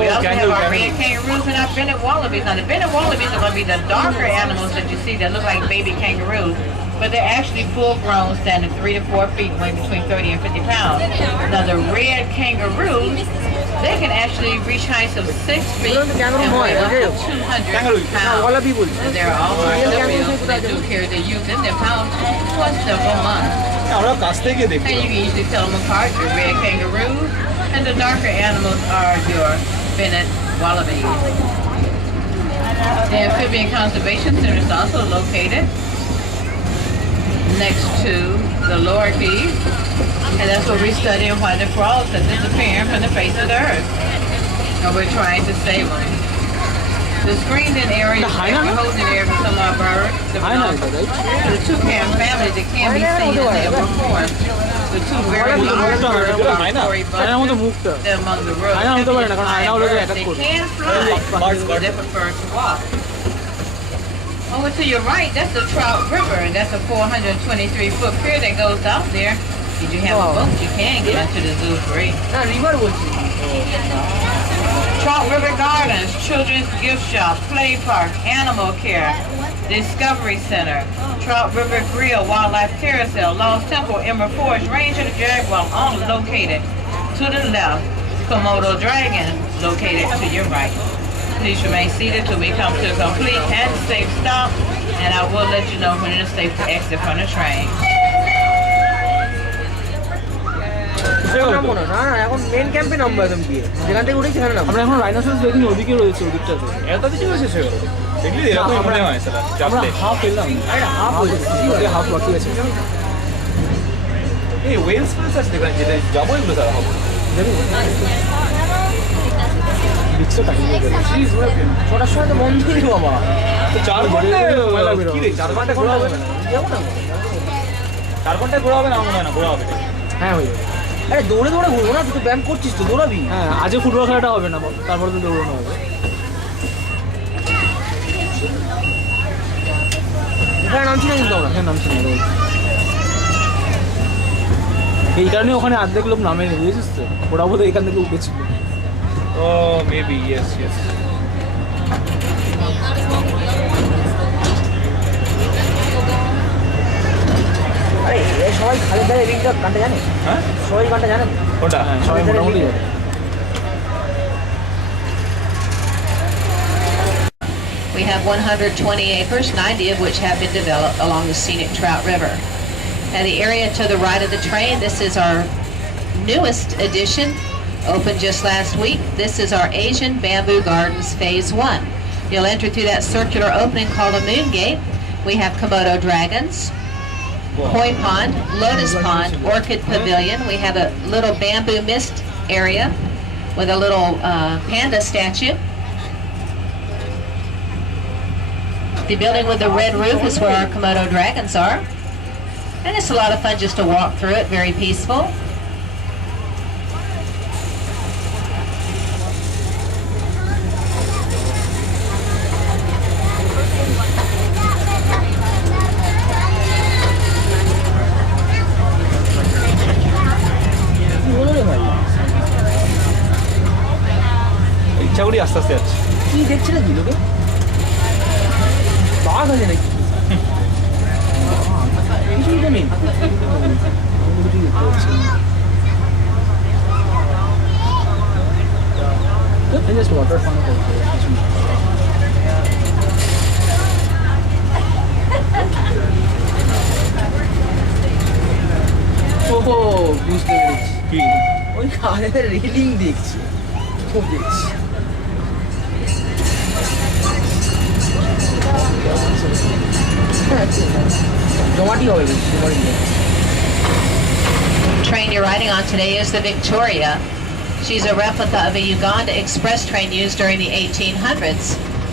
We also have our red kangaroos and our Bennett wallabies. Now the Bennett wallabies are going to be the darker animals that you see that look like baby kangaroos, but they're actually full grown, standing 3 to 4 feet, weighing between 30 and 50 pounds. Now the red kangaroos, they can actually reach heights of 6 feet and weigh up to 200 pounds. And they're also serial. They do carry their youth in their pouch for several months. And you can usually tell them apart, your red kangaroos, and the darker animals are your Bennett wallabies. The Amphibian Conservation Center is also located next to the Lord Deep, and that's where we study why the frogs are disappearing from the face of the earth. And we're trying to save them. The screened-in area is the holding area for some of our birds. The toucan family that can be seen in the upper forest. The two very large birds are Tory buzzards. They're among the road. They can fly, but they prefer to walk. Over to your right, that's the Trout River, and that's a 423-foot pier that goes out there. If you have a boat, you can get into the zoo free. Trout River Gardens, Children's Gift Shop, Play Park, Animal Care, Discovery Center, Trout River Grill, Wildlife Carousel, Lost Temple, Emerald Forest, Range of the Jaguar, all located to the left. Komodo Dragon, located to your right. Please remain seated till we come to a complete and safe stop, and I will let you know when it is safe to exit from the train. এখন main ক্যাম্পে নামবো একদম গিয়ে যেখান থেকে উঠেছি সেখানে নামবো। আমরা এখন রাইনোসরস দেখিনি, ওদিকে রয়েছে ওদিকটাতে। এত কিছু শেষ হয়ে গেল দেখলি, এরকম মনে হয় স্যার আমরা হাফ এলাম, আরে হাফ হয়েছে, ওকে হাফ বাকি আছে। এই ওয়েলস ফেলস আছে দেখেন, যেটা যাবো এগুলো স্যার হবে জানি বিক্সো টাইমে গেল সিরিজ ওয়েল ছোটার সময় তো বন্ধই বাবা, তো 4 ঘন্টা কি রে 4 ঘন্টা ঘোরা হবে না, যাবো না 4 ঘন্টা ঘোরা হবে না, মনে হয় না ঘোরা হবে। হ্যাঁ হয়ে যাবে। আরে দৌড়ে দৌড়ে ঘুরবো না, তুই তো ব্যায়াম করছিস তো, দৌড়াবি। হ্যাঁ আজকে ফুটবল খেলাটা হবে না, তারপরে তো দৌড়ানো হবে। এখানে নামছি না কিন্তু আমরা, হ্যাঁ নামছি না, এই কারণে ওখানে অর্ধেক লোক নামে নেই, বুঝেছিস তো, ওরা বোধহয় এখান থেকে উঠেছিল। ও মেবি, ইয়েস ইয়েস। আরে সবাই খালের ধারে রিংটা গানটা জানে? হ্যাঁ সবাই গানটা জানে কোনটা? সবাই মোটামুটি জানে। We have 120 acres, 90 of which have been developed along the scenic Trout River. Now the area to the right of the train, this is our newest addition, opened just last week. This is our Asian Bamboo Gardens Phase 1. You'll enter through that circular opening called a moon gate. We have Komodo dragons, koi pond, lotus pond, orchid pavilion. We have a little bamboo mist area with a little panda statue. The building with the red roof is where our Komodo dragons are. And it's a lot of fun just to walk through it, very peaceful. ইচ্ছা করি আস্তে আস্তে যাচ্ছে। কি দেখছে না দিলোকে বাঘ আছে নাকি? কিছুই তো নেই। জাস্ট ওয়াটার ফান করছে। ওহো বুঝতে পেরেছি, কি ওই কারের রেলিং দেখছি, খুব দেখছি। Train you're riding on today is the Victoria. She's a replica of a Uganda express train used during the 1800s.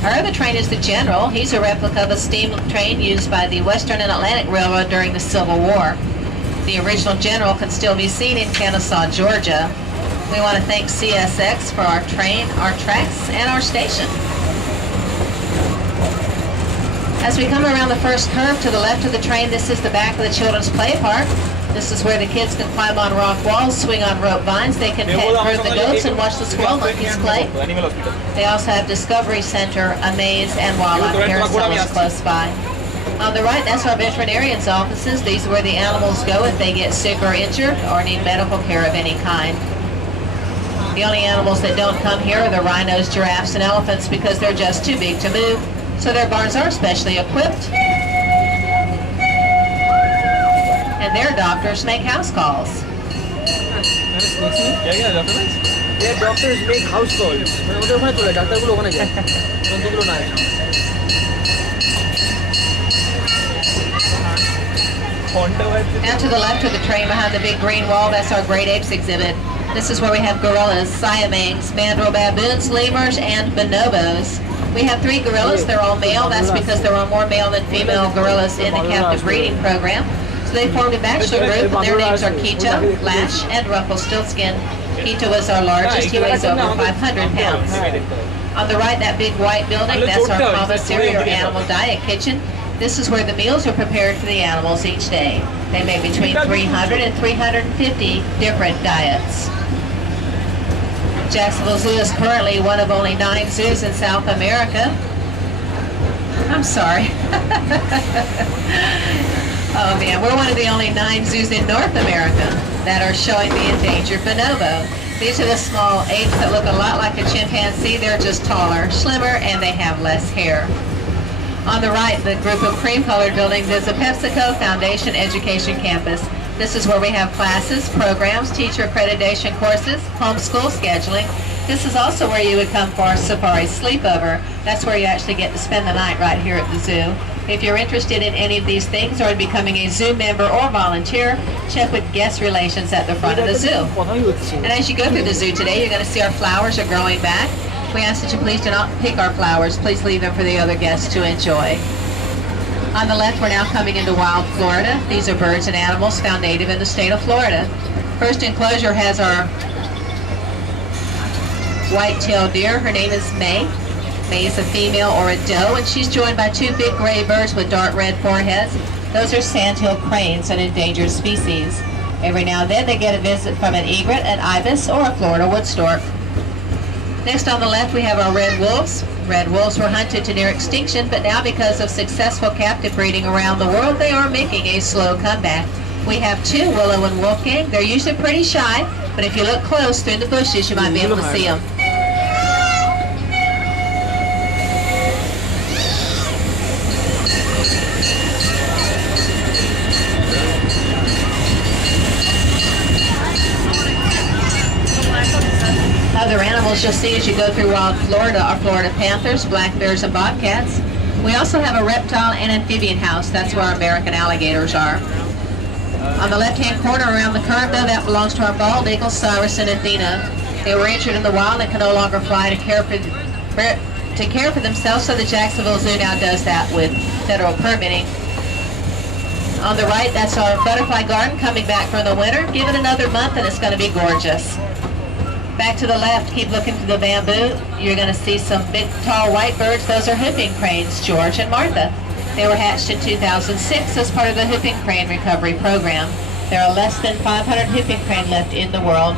Our other train is the General. He's a replica of a steam train used by the Western and Atlantic Railroad during the Civil War. The original General can still be seen in Kennesaw, Georgia. We want to thank CSX for our train, our tracks, and our station. As we come around the first curve to the left of the train, this is the back of the children's play park. This is where the kids can climb on rock walls, swing on rope vines. They can pet and herd the goats and watch the squirrel monkeys play. They also have Discovery Center, a maze, and wildlife carousels close by. On the right, that's our veterinarian's offices. These are where the animals go if they get sick or injured or need medical care of any kind. The only animals that don't come here are the rhinos, giraffes, and elephants because they're just too big to move. So their barns are specially equipped. And their doctors make house calls. Yeah, doctors make house calls. Now to the left of the train behind the big green wall, that's our great apes exhibit. This is where we have gorillas, siamangs, mandrill baboons, lemurs, and bonobos. We have 3 gorillas. They're all male. That's because there are more male than female gorillas in the captive breeding program. So they formed a bachelor group, and their names are Keto, Lash, and Rumpelstiltskin. Keto is our largest. He weighs over 500 pounds. On the right, that big white building, that's our commissary or animal diet kitchen. This is where the meals are prepared for the animals each day. They make between 300 and 350 different diets. Jacksonville Zoo is currently one of only 9 zoos in South America. I'm sorry. Oh man, we're one of the only 9 zoos in North America that are showing the endangered bonobo. These are the small apes that look a lot like a chimpanzee. They're just taller, slimmer, and they have less hair. On the right, the group of cream-colored buildings is the PepsiCo Foundation Education Campus. This is where we have classes, programs, teacher accreditation courses, homeschool scheduling. This is also where you would come for our safari sleepover. That's where you actually get to spend the night right here at the zoo. If you're interested in any of these things or in becoming a zoo member or volunteer, check with guest relations at the front of the zoo. And as you go through the zoo today, you're going to see our flowers are growing back. We ask that you please do not pick our flowers. Please leave them for the other guests to enjoy. On the left, we're now coming into wild Florida. These are birds and animals found native in the state of Florida. First enclosure has our white-tailed deer. Her name is May. May is a female or a doe, and she's joined by 2 big gray birds with dark red foreheads. Those are sandhill cranes, an endangered species. Every now and then they get a visit from an egret, an ibis, or a Florida wood stork. Next on the left we have our red wolves. Red wolves were hunted to near extinction, but now because of successful captive breeding around the world, they are making a slow comeback. We have 2 Willow and Wolfgang. They're usually pretty shy, but if you look close through the bushes, you might be able to see them. Other animals you'll see as you go through wild Florida are Florida panthers, black bears, and bobcats. We also have a reptile and amphibian house. That's where our American alligators are. On the left-hand corner around the curve, though, that belongs to our bald eagles, Cyrus and Athena. They were injured in the wild and can no longer fly to care for themselves, so the Jacksonville Zoo now does that with federal permitting. On the right, that's our butterfly garden coming back from the winter. Give it another month and it's going to be gorgeous. Back to the left, keep looking to the bamboo. You're going to see some big, tall white birds. Those are whooping cranes, George and Martha. They were hatched in 2006 as part of the whooping crane recovery program. There are less than 500 whooping crane left in the world.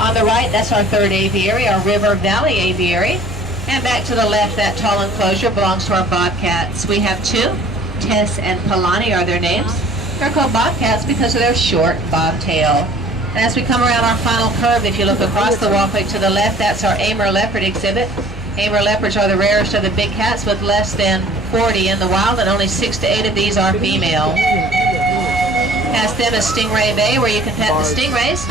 On the right, that's our 3rd aviary, our River Valley aviary. And back to the left, that tall enclosure belongs to our bobcats. We have 2. Tess and Palani are their names. They're called bobcats because of their short bobtail. And as we come around our final curve, if you look across the walkway to the left, that's our Amur leopard exhibit. Amur leopards are the rarest of the big cats with less than 40 in the wild, and only 6 to 8 of these are female. Past them is Stingray Bay, where you can pet the stingrays.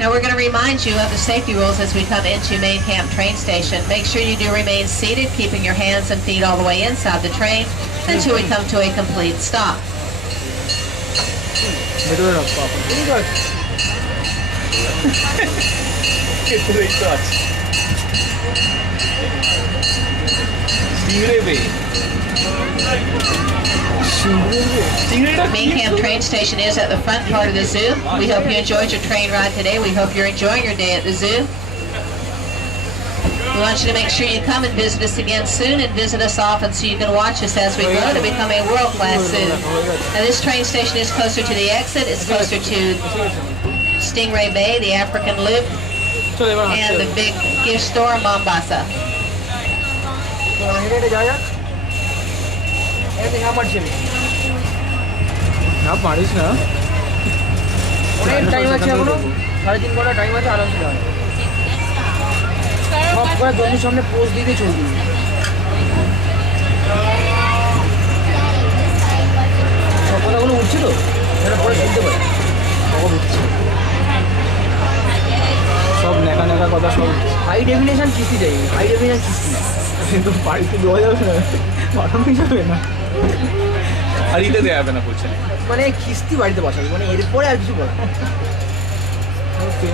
Now we're going to remind you of the safety rules as we come into Main Camp train station. Make sure you do remain seated, keeping your hands and feet all the way inside the train until we come to a complete stop. Main Camp train station is at the front part of the zoo. We hope you enjoyed your train ride today. We hope you're enjoying your day at the zoo. We want you to make sure you come and visit us again soon and visit us often so you can watch us as we grow to become a world class zoo. Now this train station is closer to the exit, it's closer to Stingray Bay, the African Loop, and the big gift store, Mombasa. না পারিস না অনেক time আছে এখনো 3.5 ঘন্টা time আছে আরামসে যাওয়া সব করে জমির সামনে পোস্ট দিয়ে চলবি সব কথাগুলো উঠছিল এটা পরে শুনতে পারি খবর উঠছে সব নেকা নেকা কথা সব হাই ডেফিনেশন কিস্তি চাই হাই ডেফিনেশন কিস্তি কিন্তু বাড়িতে দেওয়া যাবে না পাঠানো যাবে না বাড়িতে দেওয়া যাবে না বলছে মানে কিস্তি বাড়িতে বসাবি মানে এরপরে আর কিছু বল